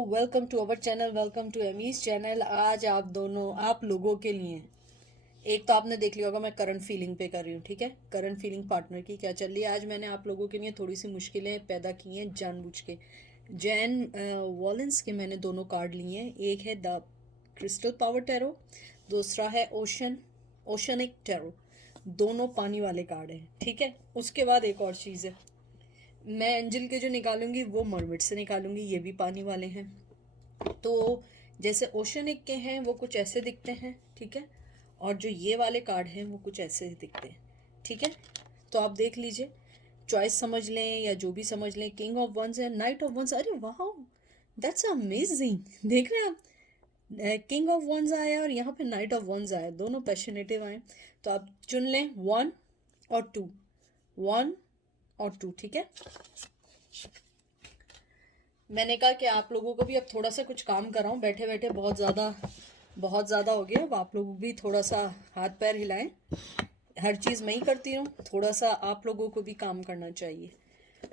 Welcome to our channel, welcome to Amy's channel. आज आप लोगों के लिए एक तो आपने देख लिया होगा मैं करंट फीलिंग पे कर रही हूँ, ठीक है। करंट फीलिंग पार्टनर की क्या चल रही है। आज मैंने आप लोगों के लिए थोड़ी सी मुश्किलें पैदा की हैं जानबूझ के। जैन वॉलेंस के मैंने दोनों कार्ड लिए हैं। एक है द क्रिस्टल पावर टैरो, दूसरा है ओशनिक टैरो। दोनों पानी वाले कार्ड हैं, ठीक है। उसके बाद एक और चीज़ है, मैं एंजल के जो निकालूंगी वो मरमिड से निकालूंगी, ये भी पानी वाले हैं। तो जैसे ओशनिक के हैं वो कुछ ऐसे दिखते हैं, ठीक है। और जो ये वाले कार्ड हैं वो कुछ ऐसे दिखते हैं, ठीक है। तो आप देख लीजिए, चॉइस समझ लें या जो भी समझ लें। किंग ऑफ वंस है, नाइट ऑफ वंस। अरे वाह, दैट्स अमेजिंग। देख रहे हैं आप, किंग ऑफ वंस आया और यहाँ पे नाइट ऑफ वंस आया, दोनों पैशनेटिव आए। तो आप चुन लें वन और टू, वन और टू, ठीक है। मैंने कहा कि आप लोगों को भी अब थोड़ा सा कुछ काम कराऊं, बैठे बैठे बहुत ज़्यादा हो गया। अब आप लोग भी थोड़ा सा हाथ पैर हिलाएं। हर चीज़ मैं ही करती हूँ, थोड़ा सा आप लोगों को भी काम करना चाहिए।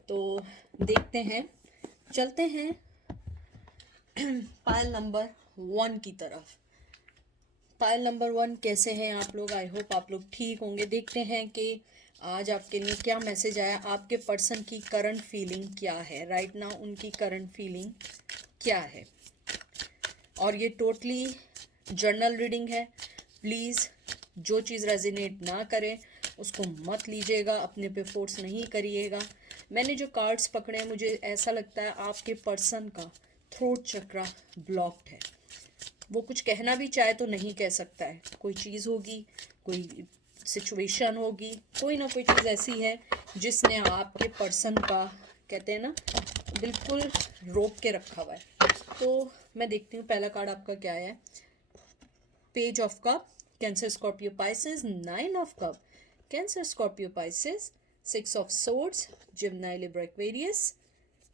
तो देखते हैं, चलते हैं पायल नंबर 1 की तरफ। पायल नंबर 1, कैसे हैं आप लोग। आई होप आप लोग ठीक होंगे। देखते हैं कि आज आपके लिए क्या मैसेज आया। आपके पर्सन की करंट फीलिंग क्या है राइट नाउ, उनकी करंट फीलिंग क्या है। और ये टोटली जर्नल रीडिंग है। प्लीज़ जो चीज़ रेजिनेट ना करे उसको मत लीजिएगा, अपने पे फोर्स नहीं करिएगा। मैंने जो कार्ड्स पकड़े हैं, मुझे ऐसा लगता है आपके पर्सन का थ्रोट चक्रा ब्लॉक्ड है। वो कुछ कहना भी चाहे तो नहीं कह सकता है। कोई चीज़ होगी, कोई सिचुएशन होगी, कोई ना कोई चीज़ ऐसी है जिसने आपके पर्सन का, कहते हैं ना, बिल्कुल रोक के रखा हुआ है। तो मैं देखती हूँ पहला कार्ड आपका क्या है। Page of cup, cancer Scorpio Pisces. 9 of cup, cancer Scorpio Pisces. 6 of swords, Gemini Libra Aquarius.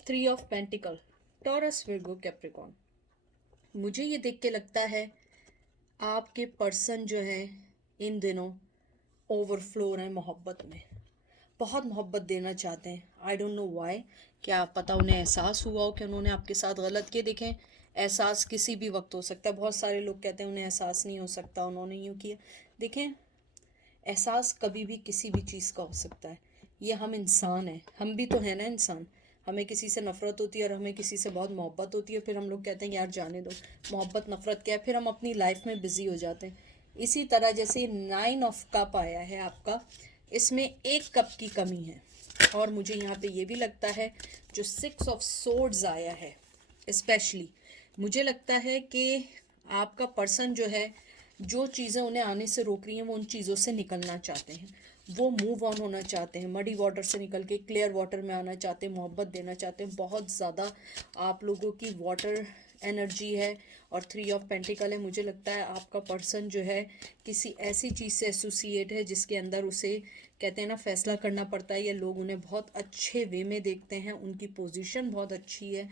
3 of pentacle, taurus Virgo Capricorn. मुझे ये देख के लगता है आपके पर्सन जो है इन दिनों ओवरफ्लो रहे मोहब्बत में, बहुत मोहब्बत देना चाहते हैं। I don't know why. क्या पता उन्हें एहसास हुआ हो कि उन्होंने आपके साथ गलत किया। देखें, एहसास किसी भी वक्त हो सकता है। बहुत सारे लोग कहते हैं उन्हें एहसास नहीं हो सकता, उन्होंने यूँ किया। देखें, एहसास कभी भी किसी भी चीज़ का हो सकता है। ये हम इंसान हैं, हम भी तो हैं ना इंसान। हमें किसी से नफ़रत होती है और हमें किसी से बहुत मोहब्बत होती है, फिर हम लोग कहते हैं यार जाने दो, मोहब्बत नफ़रत क्या है, फिर हम अपनी लाइफ में बिज़ी हो जाते हैं। इसी तरह जैसे 9 ऑफ कप आया है आपका, इसमें एक कप की कमी है। और मुझे यहाँ पे ये भी लगता है जो 6 ऑफ सोर्ड्स आया है, स्पेशली मुझे लगता है कि आपका पर्सन जो है, जो चीज़ें उन्हें आने से रोक रही हैं वो उन चीज़ों से निकलना चाहते हैं। वो मूव ऑन होना चाहते हैं, मडी वाटर से निकल के क्लियर वाटर में आना चाहते हैं, मोहब्बत देना चाहते हैं। बहुत ज़्यादा आप लोगों की वाटर एनर्जी है और 3 ऑफ पेंटिकल है। मुझे लगता है आपका पर्सन जो है किसी ऐसी चीज़ से एसोसिएट है जिसके अंदर उसे, कहते हैं ना, फैसला करना पड़ता है। या लोग उन्हें बहुत अच्छे वे में देखते हैं, उनकी पोजीशन बहुत अच्छी है।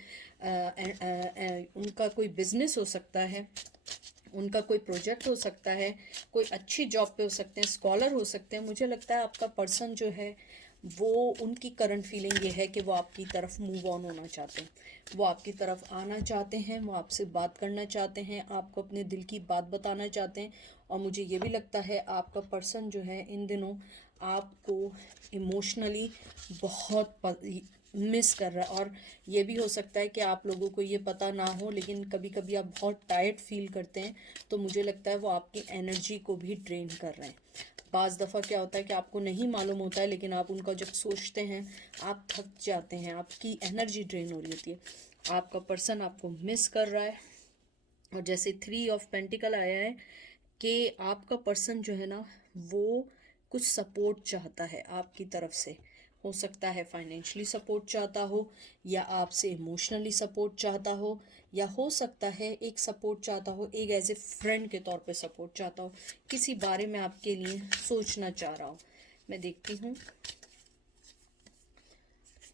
उनका कोई बिजनेस हो सकता है, उनका कोई प्रोजेक्ट हो सकता है, कोई अच्छी जॉब पे हो सकते हैं, स्कॉलर हो सकते हैं। मुझे लगता है आपका पर्सन जो है वो, उनकी करंट फीलिंग ये है कि वो आपकी तरफ मूव ऑन होना चाहते हैं, वो आपकी तरफ आना चाहते हैं, वो आपसे बात करना चाहते हैं, आपको अपने दिल की बात बताना चाहते हैं। और मुझे ये भी लगता है आपका पर्सन जो है इन दिनों आपको इमोशनली बहुत मिस कर रहा है। और ये भी हो सकता है कि आप लोगों को ये पता ना हो, लेकिन कभी कभी आप बहुत टायर्ड फील करते हैं, तो मुझे लगता है वो आपकी एनर्जी को भी ड्रेन कर रहे हैं। बाज़ दफ़ा क्या होता है कि आपको नहीं मालूम होता है, लेकिन आप उनका जब सोचते हैं आप थक जाते हैं, आपकी एनर्जी ड्रेन हो रही होती है। आपका पर्सन आपको मिस कर रहा है। और जैसे 3 ऑफ पेंटिकल आया है कि आपका पर्सन जो है ना, वो कुछ सपोर्ट चाहता है आपकी तरफ से। हो सकता है फाइनेंशियली सपोर्ट चाहता हो, या आपसे इमोशनली सपोर्ट चाहता हो, या हो सकता है एक सपोर्ट चाहता हो, एक एज ए फ्रेंड के तौर पे सपोर्ट चाहता हो, किसी बारे में आपके लिए सोचना चाह रहा हो। मैं देखती हूँ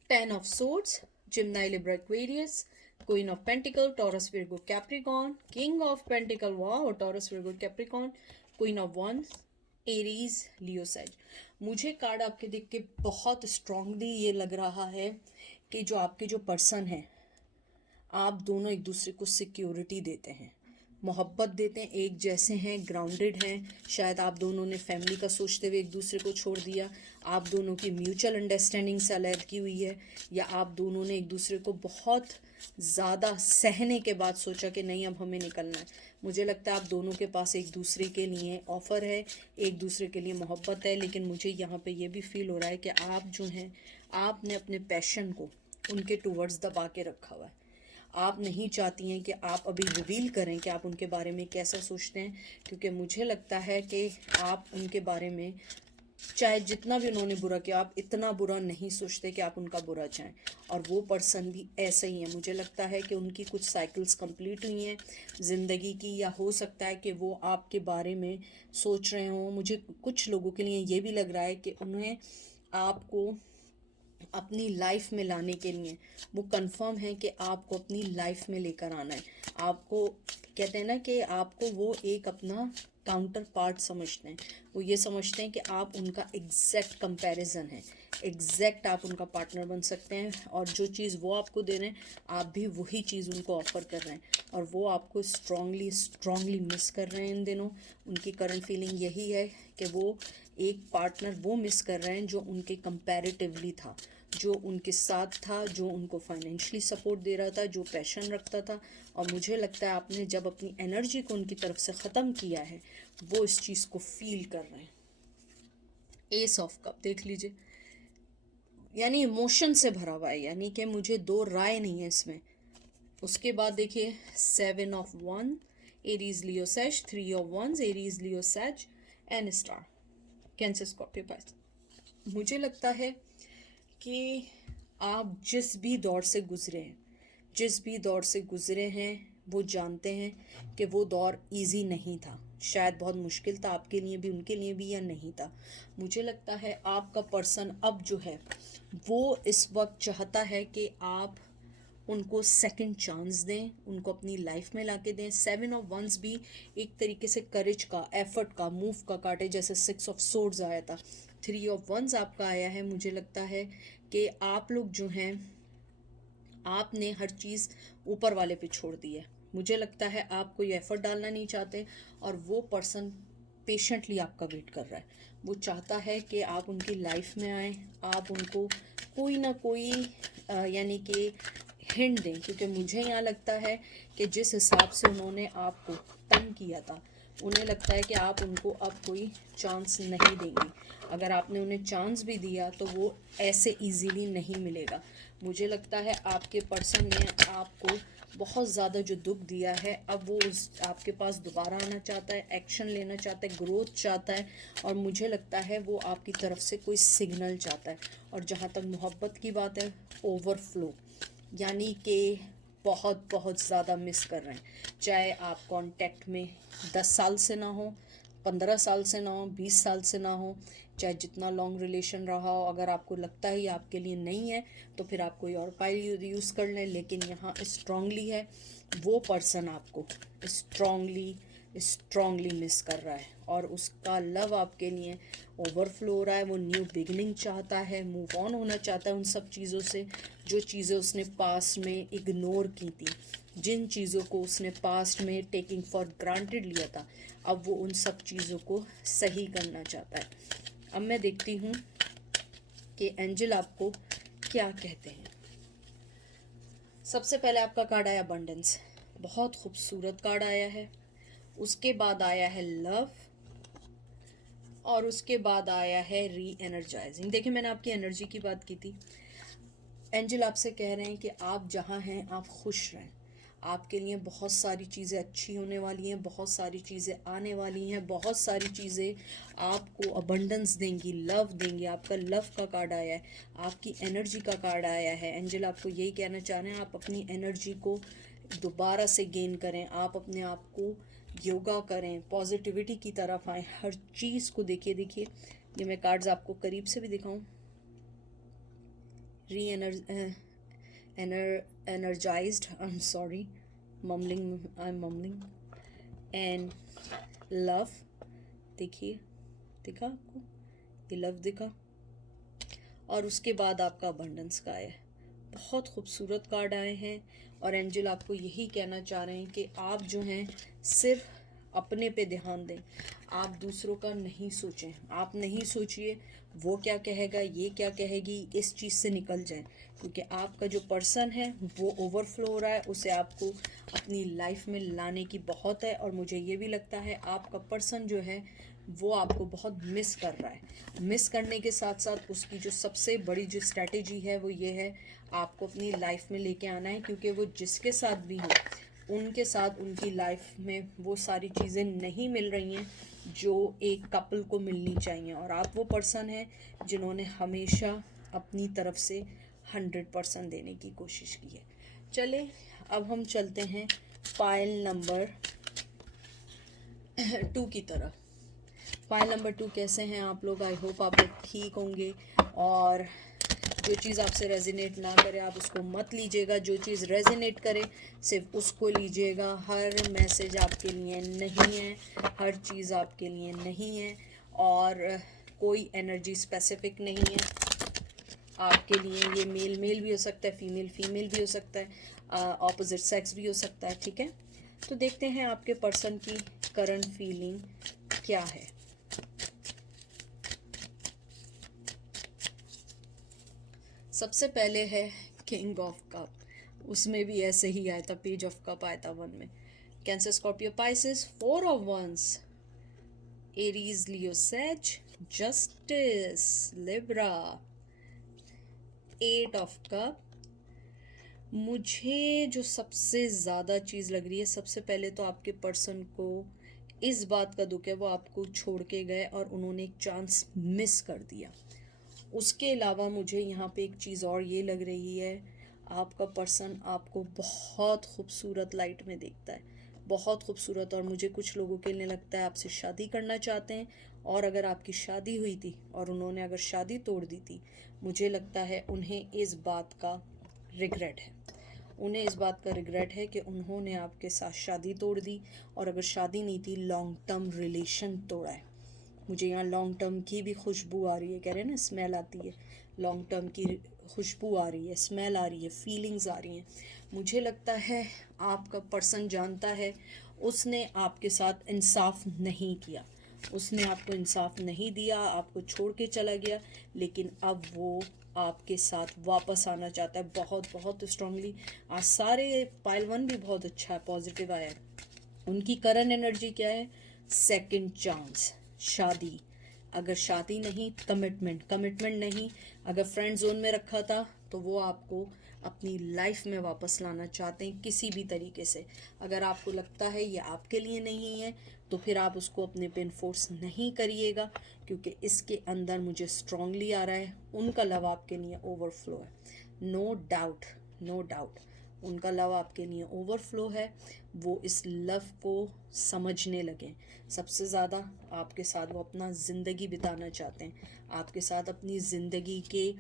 10 of swords, Gemini, Libra, Aquarius, Queen of Pentacle, Taurus, Virgo, Capricorn, King of Pentacle, wow, Taurus, Virgo, Capricorn, Queen of Wands, Aries, Leo, Sage. मुझे कार्ड आपके देख के बहुत स्ट्रांगली ये लग रहा है कि जो आपके जो पर्सन है आप दोनों एक दूसरे को सिक्योरिटी देते हैं, मोहब्बत देते हैं, एक जैसे हैं, ग्राउंडेड हैं। शायद आप दोनों ने फैमिली का सोचते हुए एक दूसरे को छोड़ दिया, आप दोनों की म्यूचुअल अंडरस्टैंडिंग से अलग हुई है, या आप दोनों ने एक दूसरे को बहुत ज़्यादा सहने के बाद सोचा कि नहीं अब हमें निकलना है। मुझे लगता है आप दोनों के पास एक दूसरे के लिए ऑफ़र है, एक दूसरे के लिए मोहब्बत है, लेकिन मुझे यहाँ पे ये भी फील हो रहा है कि आप जो हैं, आपने अपने पैशन को उनके टूवर्ड्स दबा के रखा हुआ है। आप नहीं चाहती हैं कि आप अभी रिवील करें कि आप उनके बारे में कैसा सोचते हैं, क्योंकि मुझे लगता है कि आप उनके बारे में चाहे जितना भी उन्होंने बुरा किया, आप इतना बुरा नहीं सोचते कि आप उनका बुरा चाहें। और वो पर्सन भी ऐसे ही है। मुझे लगता है कि उनकी कुछ साइकिल्स कंप्लीट हुई हैं ज़िंदगी की, या हो सकता है कि वो आपके बारे में सोच रहे हों। मुझे कुछ लोगों के लिए ये भी लग रहा है कि उन्हें आपको अपनी लाइफ में लाने के लिए वो कंफर्म है कि आपको अपनी लाइफ में लेकर आना है। आपको कहते हैं ना कि आपको वो एक अपना काउंटर पार्ट समझते हैं। वो ये समझते हैं कि आप उनका एग्जैक्ट कंपैरिजन है, एग्जैक्ट आप उनका पार्टनर बन सकते हैं, और जो चीज़ वो आपको दे रहे हैं आप भी वही चीज़ उनको ऑफ़र कर रहे हैं, और वो आपको स्ट्रांगली मिस कर रहे हैं इन दिनों। उनकी करंट फीलिंग यही है कि वो एक पार्टनर वो मिस कर रहे हैं जो उनके कंपैरेटिवली था, जो उनके साथ था, जो उनको फाइनेंशियली सपोर्ट दे रहा था, जो पैशन रखता था। और मुझे लगता है आपने जब अपनी एनर्जी को उनकी तरफ से ख़त्म किया है, वो इस चीज़ को फील कर रहे हैं। एस ऑफ कप देख लीजिए, यानी इमोशन से भरा हुआ है, यानी कि मुझे दो राय नहीं है इसमें। उसके बाद देखिए 7 of wand, Aries Leo Sag, 3 of wands, Aries Leo Sag and star, Cancer Scorpio Pisces. मुझे लगता है कि आप जिस भी दौर से गुजरे हैं, जिस भी दौर से गुजरे हैं, वो जानते हैं कि वो दौर इजी नहीं था, शायद बहुत मुश्किल था आपके लिए भी, उनके लिए भी, या नहीं था। मुझे लगता है आपका पर्सन अब जो है वो इस वक्त चाहता है कि आप उनको सेकंड चांस दें, उनको अपनी लाइफ में लाके दें। 7 ऑफ वंस भी एक तरीके से करेज का, एफर्ट का, मूव का कार्ड है, जैसे 6 ऑफ सोर्ड्स आया था। 3 ऑफ वंस आपका आया है। मुझे लगता है कि आप लोग जो हैं, आपने हर चीज़ ऊपर वाले पे छोड़ दी है। मुझे लगता है आप कोई एफर्ट डालना नहीं चाहते, और वो पर्सन पेशेंटली आपका वेट कर रहा है। वो चाहता है कि आप उनकी लाइफ में आएँ, आप उनको कोई ना कोई यानी कि हिंट दें, क्योंकि मुझे यहाँ लगता है कि जिस हिसाब से उन्होंने आपको तंग किया था, उन्हें लगता है कि आप उनको अब कोई चांस नहीं देंगी। अगर आपने उन्हें चांस भी दिया तो वो ऐसे इजीली नहीं मिलेगा। मुझे लगता है आपके पर्सन ने आपको बहुत ज़्यादा जो दुख दिया है, अब वो उस आपके पास दोबारा आना चाहता है, एक्शन लेना चाहता है, ग्रोथ चाहता है, और मुझे लगता है वो आपकी तरफ से कोई सिग्नल चाहता है। और जहाँ तक मोहब्बत की बात है, ओवरफ्लो, यानी कि बहुत बहुत ज़्यादा मिस कर रहे हैं। चाहे आप कांटेक्ट में 10 साल से ना हो, 15 साल से ना हो, 20 साल से ना हो, चाहे जितना लॉन्ग रिलेशन रहा हो, अगर आपको लगता है ये आपके लिए नहीं है तो फिर आप कोई और पाइल यूज़ कर लें। लेकिन यहाँ स्ट्रांगली है, वो पर्सन आपको स्ट्रांगली मिस कर रहा है, और उसका लव आपके लिए ओवरफ्लो हो रहा है। वो न्यू बिगिनिंग चाहता है, मूव ऑन होना चाहता है उन सब चीज़ों से जो चीज़ें उसने पास्ट में इग्नोर की थी, जिन चीज़ों को उसने पास्ट में टेकिंग फॉर ग्रांटेड लिया था, अब वो उन सब चीज़ों को सही करना चाहता है। अब मैं देखती हूँ कि एंजल आपको क्या कहते हैं। सबसे पहले आपका कार्ड आया अबंडेंस, बहुत खूबसूरत कार्ड आया है। उसके बाद आया है लव, और उसके बाद आया है री एनर्जाइजिंग। देखिए मैंने आपकी एनर्जी की बात की थी। एंजल आपसे कह रहे हैं कि आप जहाँ हैं आप खुश रहें, आपके लिए बहुत सारी चीज़ें अच्छी होने वाली हैं, बहुत सारी चीज़ें आने वाली हैं, बहुत सारी चीज़ें आपको अबंडेंस देंगी, लव देंगी। आपका लव का कार्ड आया है, आपकी एनर्जी का कार्ड आया है। एंजल आपको यही कहना चाह रहे हैं, आप अपनी एनर्जी को दोबारा से गेन करें, आप अपने आप को योगा करें, पॉजिटिविटी की तरफ आएँ, हर चीज़ को देखिए ये मैं कार्ड्स आपको करीब से भी दिखाऊं। energized, I'm sorry, I'm mumbling, and love, देखिए, दिखा आपको ये लव दिखा, और उसके बाद आपका अबंडेंस का है। बहुत खूबसूरत कार्ड आए हैं और एंजल आपको यही कहना चाह रहे हैं कि आप जो हैं सिर्फ अपने पे ध्यान दें, आप दूसरों का नहीं सोचें। आप नहीं सोचिए वो क्या कहेगा, ये क्या कहेगी, इस चीज़ से निकल जाएं, क्योंकि आपका जो पर्सन है वो ओवरफ्लो हो रहा है, उसे आपको अपनी लाइफ में लाने की बहुत है। और मुझे ये भी लगता है आपका पर्सन जो है वो आपको बहुत मिस कर रहा है। मिस करने के साथ साथ उसकी जो सबसे बड़ी जो स्ट्रैटेजी है वो ये है आपको अपनी लाइफ में लेके आना है, क्योंकि वो जिसके साथ भी हो उनके साथ उनकी लाइफ में वो सारी चीज़ें नहीं मिल रही हैं जो एक कपल को मिलनी चाहिए। और आप वो पर्सन हैं जिन्होंने हमेशा अपनी तरफ से 100% देने की कोशिश की है। चले अब हम चलते हैं पायल नंबर 2 की तरफ। पायल नंबर 2 कैसे हैं आप लोग? आई होप आप लोग ठीक होंगे। और जो चीज़ आपसे रेजिनेट ना करे आप उसको मत लीजिएगा, जो चीज़ रेजिनेट करे सिर्फ उसको लीजिएगा। हर मैसेज आपके लिए नहीं है, हर चीज़ आपके लिए नहीं है, और कोई एनर्जी स्पेसिफिक नहीं है आपके लिए। ये मेल मेल भी हो सकता है, फीमेल फीमेल भी हो सकता है, ऑपोजिट सेक्स भी हो सकता है, ठीक है। तो देखते हैं आपके पर्सन की करंट फीलिंग क्या है। सबसे पहले है किंग ऑफ कप, उसमें भी ऐसे ही आया था, पेज ऑफ कप आया था 1 में। Cancer, Scorpio, Pisces, 4 of wands, Aries, Leo, Sag, Justice, Libra, 8 of cup. मुझे जो सबसे ज़्यादा चीज़ लग रही है, सबसे पहले तो आपके पर्सन को इस बात का दुख है वो आपको छोड़ के गए और उन्होंने एक चांस मिस कर दिया। उसके अलावा मुझे यहाँ पे एक चीज़ और ये लग रही है, आपका पर्सन आपको बहुत खूबसूरत लाइट में देखता है, बहुत खूबसूरत। और मुझे कुछ लोगों के लिए लगता है आपसे शादी करना चाहते हैं, और अगर आपकी शादी हुई थी और उन्होंने अगर शादी तोड़ दी थी, मुझे लगता है उन्हें इस बात का रिग्रेट है। उन्हें इस बात का रिग्रेट है कि उन्होंने आपके साथ शादी तोड़ दी, और अगर शादी नहीं थी लॉन्ग टर्म रिलेशन तोड़ा है। मुझे यहाँ लॉन्ग टर्म की भी खुशबू आ रही है, कह रहे हैं ना स्मेल आती है, लॉन्ग टर्म की खुशबू आ रही है, स्मेल आ रही है, फीलिंग्स आ रही हैं। मुझे लगता है आपका पर्सन जानता है उसने आपके साथ इंसाफ नहीं किया, उसने आपको इंसाफ नहीं दिया, आपको छोड़ के चला गया, लेकिन अब वो आपके साथ वापस आना चाहता है बहुत बहुत स्ट्रांगली। आज सारे पाइल 1 भी बहुत अच्छा है, पॉजिटिव आया है। उनकी करंट एनर्जी क्या है? सेकंड चांस, शादी। अगर शादी नहीं, कमिटमेंट, कमिटमेंट नहीं, अगर फ्रेंड जोन में रखा था तो वो आपको अपनी लाइफ में वापस लाना चाहते हैं किसी भी तरीके से। अगर आपको लगता है ये आपके लिए नहीं है तो फिर आप उसको अपने पे इन्फोर्स नहीं करिएगा, क्योंकि इसके अंदर मुझे स्ट्रांगली आ रहा है उनका लव आपके लिए ओवरफ्लो है। नो डाउट, नो डाउट उनका लव आपके लिए ओवरफ्लो है। वो इस लव को समझने लगे। सबसे ज़्यादा आपके साथ वो अपना ज़िंदगी बिताना चाहते हैं, आपके साथ अपनी ज़िंदगी के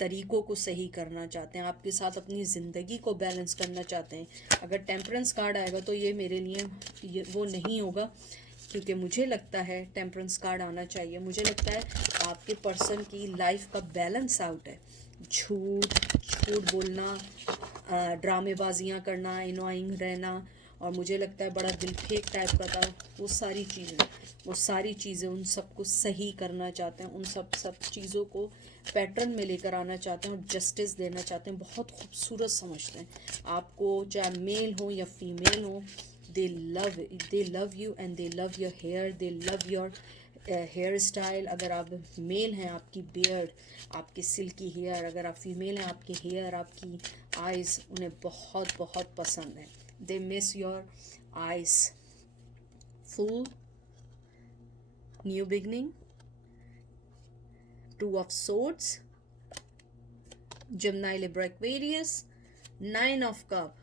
तरीक़ों को सही करना चाहते हैं, आपके साथ अपनी ज़िंदगी को बैलेंस करना चाहते हैं। अगर टेम्परेंस कार्ड आएगा तो ये मेरे लिए वो नहीं होगा, क्योंकि मुझे लगता है टेम्परेंस कार्ड आना चाहिए। मुझे लगता है आपके पर्सन की लाइफ का बैलेंस आउट है। झूठ बोलना, ड्रामेबाजियाँ करना, इनोइंग रहना, और मुझे लगता है बड़ा दिल फेंक टाइप का था, वो सारी चीज़ें उन सबको सही करना चाहते हैं, उन सब चीज़ों को पैटर्न में लेकर आना चाहते हैं और जस्टिस देना चाहते हैं। बहुत खूबसूरत समझते हैं आपको, चाहे मेल हो या फीमेल हो। They love you and they love your hair, they love your hair style. अगर आप मेल हैं आपकी बियर्ड, आपके सिल्की हेयर, अगर आप फीमेल हैं आपके हेयर, आपकी आइज़ उन्हें बहुत बहुत पसंद है। They miss your eyes. Full, new beginning, 2 of swords, Gemini, Libra, Aquarius, 9 of cup,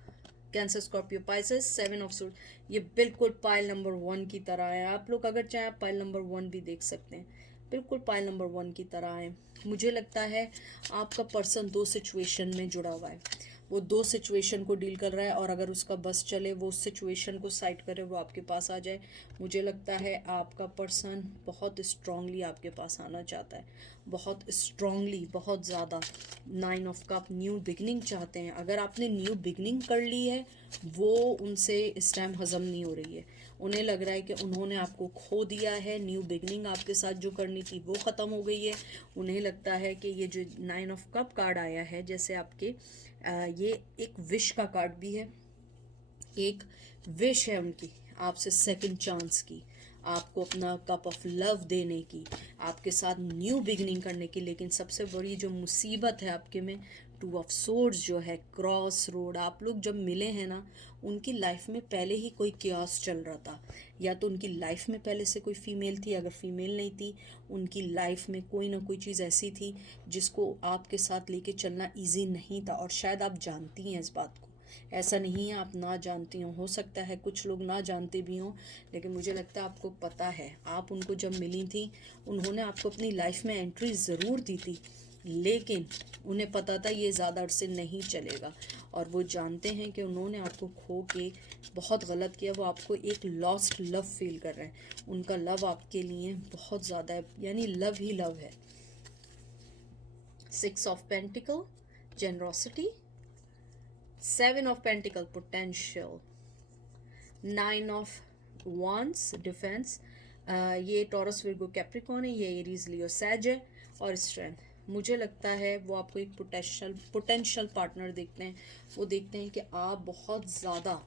cancer, Scorpio, Pisces, 7 of sword. ये बिल्कुल पाइल नंबर 1 की तरह है। आप लोग अगर चाहें आप पाइल नंबर 1 भी देख सकते हैं, बिल्कुल पाइल नंबर 1 की तरह है। मुझे लगता है आपका पर्सन 2 सिचुएशन में जुड़ा हुआ है, वो 2 सिचुएशन को डील कर रहा है, और अगर उसका बस चले वो उस सिचुएशन को साइड करे, वो आपके पास आ जाए। मुझे लगता है आपका पर्सन बहुत स्ट्रांगली आपके पास आना चाहता है, बहुत स्ट्रांगली, बहुत ज़्यादा 9 ऑफ कप न्यू बिगनिंग चाहते हैं। अगर आपने न्यू बिगनिंग कर ली है, वो उनसे इस टाइम हज़म नहीं हो रही है। उन्हें लग रहा है कि उन्होंने आपको खो दिया है। न्यू बिगनिंग आपके साथ जो करनी थी वो ख़त्म हो गई है। उन्हें लगता है कि ये जो 9 ऑफ कप कार्ड आया है, जैसे आपके ये एक विश का कार्ड भी है। एक विश है उनकी आपसे सेकंड चांस की, आपको अपना कप ऑफ लव देने की, आपके साथ न्यू बिगनिंग करने की। लेकिन सबसे बड़ी जो मुसीबत है आपके में, 2 ऑफ सोर्ड्स जो है, क्रॉस रोड। आप लोग जब मिले हैं ना, उनकी लाइफ में पहले ही कोई क्यास चल रहा था। या तो उनकी लाइफ में पहले से कोई फीमेल थी, अगर फीमेल नहीं थी, उनकी लाइफ में कोई ना कोई चीज़ ऐसी थी जिसको आपके साथ लेके चलना ईजी नहीं था। और शायद आप जानती हैं इस बात को, ऐसा नहीं है आप ना जानती हो सकता है कुछ लोग ना जानते भी हों, लेकिन मुझे लगता है आपको पता है। आप उनको जब मिली थी, उन्होंने आपको अपनी लाइफ में एंट्री ज़रूर दी थी, लेकिन उन्हें पता था ये ज़्यादा अरसे नहीं चलेगा। और वो जानते हैं कि उन्होंने आपको खो के बहुत गलत किया। वो आपको एक लॉस्ट लव फील कर रहे हैं। उनका लव आपके लिए बहुत ज़्यादा है, यानी लव ही लव है। 6 of pentacle, generosity, 7 of Pentacle, potential, 9 of Wands, defence. ये टॉरस, विर्गो, कैप्रिकॉन है, ये एरीज, लियो, सैज है। और स्ट्रेंथ। मुझे लगता है वो आपको एक पोटेंशियल पार्टनर देखते हैं। वो देखते हैं कि आप बहुत ज़्यादा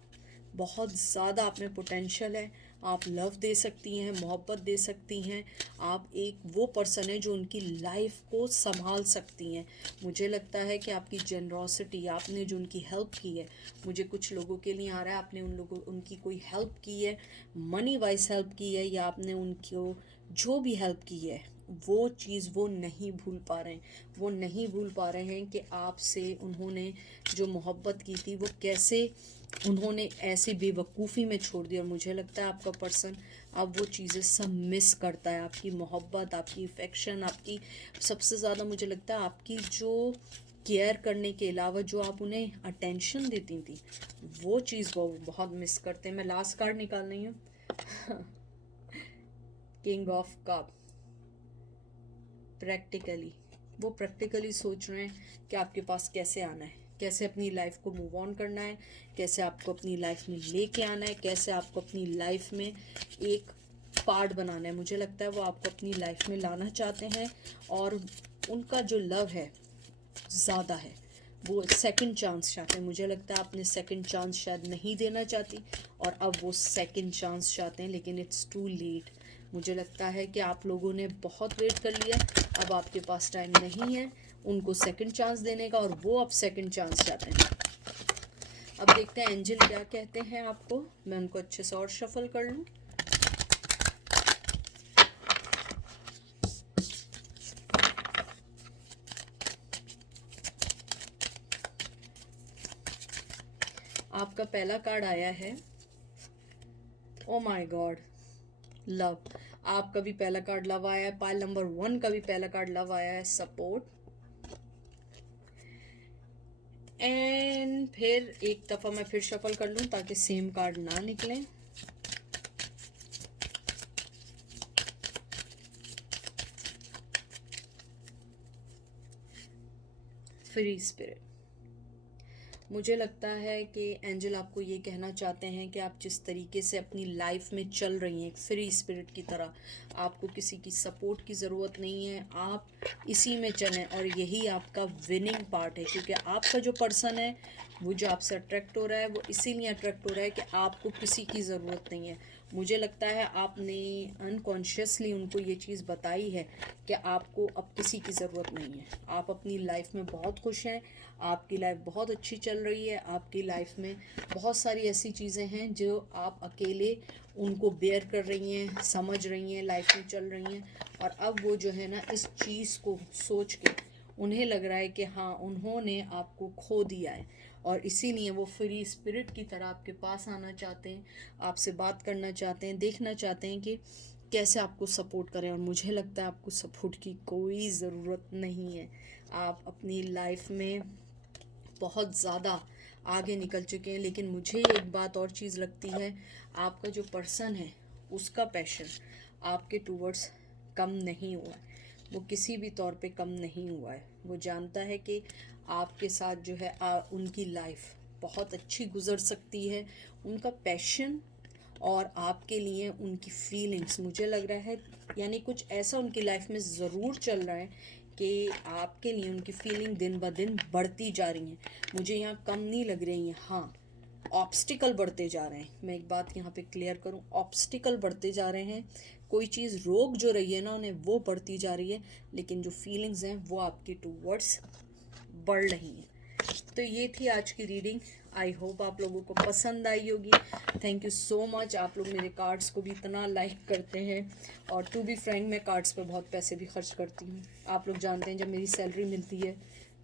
आप में पोटेंशियल है। आप लव दे सकती हैं, मोहब्बत दे सकती हैं। आप एक वो पर्सन है जो उनकी लाइफ को संभाल सकती हैं। मुझे लगता है कि आपकी जेनरोसिटी, आपने जो उनकी हेल्प की है, मुझे कुछ लोगों के लिए आ रहा है आपने उनकी कोई हेल्प की है, मनी वाइज हेल्प की है, या आपने उनको जो भी हेल्प की है, वो चीज़ वो नहीं भूल पा रहे हैं। वो नहीं भूल पा रहे हैं कि आपसे उन्होंने जो मोहब्बत की थी वो कैसे उन्होंने ऐसी बेवकूफ़ी में छोड़ दिया। और मुझे लगता है आपका पर्सन अब वो चीज़ें सब मिस करता है। आपकी मोहब्बत, आपकी अफेक्शन, आपकी सबसे ज़्यादा मुझे लगता है आपकी जो केयर करने के अलावा जो आप उन्हें अटेंशन देती थी, वो चीज़ वो बहुत मिस करते हैं। मैं लास्ट कार्ड निकाल रही हूँ। King of cup. वो प्रैक्टिकली सोच रहे हैं कि आपके पास कैसे आना है, कैसे अपनी लाइफ को मूव ऑन करना है, कैसे आपको अपनी लाइफ में लेके आना है, कैसे आपको अपनी लाइफ में एक पार्ट बनाना है। मुझे लगता है वो आपको अपनी लाइफ में लाना चाहते हैं। और उनका जो लव है ज़्यादा है, वो सेकंड चांस चाहते हैं। मुझे लगता है आपने सेकंड चांस शायद नहीं देना चाहती, और अब वो सेकंड चांस चाहते हैं, लेकिन इट्स टू लेट। मुझे लगता है कि आप लोगों ने बहुत वेट कर लिया, अब आपके पास टाइम नहीं है उनको सेकंड चांस देने का, और वो अब सेकंड चांस चाहते हैं। अब देखते हैं एंजल क्या कहते हैं आपको। मैं उनको अच्छे से और शफल कर लूँ। आपका पहला कार्ड आया है, ओ माय गॉड, लव। आपका भी पहला कार्ड लव आया है। पाइल नंबर 1 का भी पहला कार्ड लव आया है, सपोर्ट। एंड फिर एक दफ़ा मैं फिर शफल कर लूँ ताकि सेम कार्ड ना निकलें। Free spirit. मुझे लगता है कि एंजल आपको ये कहना चाहते हैं कि आप जिस तरीके से अपनी लाइफ में चल रही हैं, एक फ्री स्पिरिट की तरह, आपको किसी की सपोर्ट की ज़रूरत नहीं है। आप इसी में चलें, और यही आपका विनिंग पार्ट है। क्योंकि आपका जो पर्सन है, वो जो आपसे अट्रैक्ट हो रहा है, वो इसीलिए अट्रैक्ट हो रहा है कि आपको किसी की ज़रूरत नहीं है। मुझे लगता है आपने अनकॉन्शियसली उनको ये चीज़ बताई है कि आपको अब किसी की ज़रूरत नहीं है। आप अपनी लाइफ में बहुत खुश हैं, आपकी लाइफ बहुत अच्छी चल रही है। आपकी लाइफ में बहुत सारी ऐसी चीज़ें हैं जो आप अकेले उनको बेयर कर रही हैं, समझ रही हैं, लाइफ में चल रही हैं। और अब वो जो है ना, इस चीज़ को सोच के उन्हें लग रहा है कि हाँ, उन्होंने आपको खो दिया है, और इसीलिए वो फ्री स्पिरिट की तरह आपके पास आना चाहते हैं, आपसे बात करना चाहते हैं, देखना चाहते हैं कि कैसे आपको सपोर्ट करें। और मुझे लगता है आपको सपोर्ट की कोई ज़रूरत नहीं है। आप अपनी लाइफ में बहुत ज़्यादा आगे निकल चुके हैं। लेकिन मुझे एक बात और चीज़ लगती है, आपका जो पर्सन है उसका पैशन आपके टूवर्ड्स कम नहीं हुआ है। वो किसी भी तौर पे कम नहीं हुआ है। वो जानता है कि आपके साथ जो है उनकी लाइफ बहुत अच्छी गुजर सकती है। उनका पैशन और आपके लिए उनकी फीलिंग्स, मुझे लग रहा है यानी कुछ ऐसा उनकी लाइफ में ज़रूर चल रहा है कि आपके लिए उनकी फीलिंग दिन ब दिन बढ़ती जा रही हैं। मुझे यहाँ कम नहीं लग रही हैं। हाँ, ऑब्स्टिकल बढ़ते जा रहे हैं। मैं एक बात यहाँ पे क्लियर करूँ, ऑब्स्टिकल बढ़ते जा रहे हैं। कोई चीज़ रोक जो रही है ना उन्हें, वो बढ़ती जा रही है, लेकिन जो फीलिंग्स हैं वो आपकी टूवर्ड्स बढ़ रही हैं। तो ये थी आज की रीडिंग। आई होप आप लोगों को पसंद आई होगी। Thank you so much. आप लोग मेरे कार्ड्स को भी इतना लाइक करते हैं, और टू बी फ्रैंक मैं कार्ड्स पे बहुत पैसे भी खर्च करती हूँ। आप लोग जानते हैं जब मेरी सैलरी मिलती है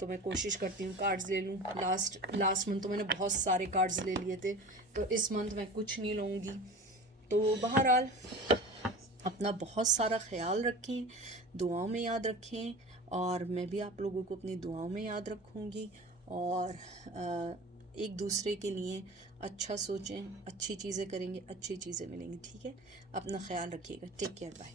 तो मैं कोशिश करती हूँ कार्ड्स ले लूँ। लास्ट मंथ तो मैंने बहुत सारे कार्ड्स ले लिए थे, तो इस मंथ मैं कुछ नहीं लूँगी। तो बहरहाल अपना बहुत सारा ख्याल रखें, दुआओं में याद रखें, और मैं भी आप लोगों को अपनी दुआओं में याद रखूँगी। और एक दूसरे के लिए अच्छा सोचें, अच्छी चीज़ें करेंगे, अच्छी चीज़ें मिलेंगी। ठीक है, अपना ख्याल रखिएगा। Take care, bye.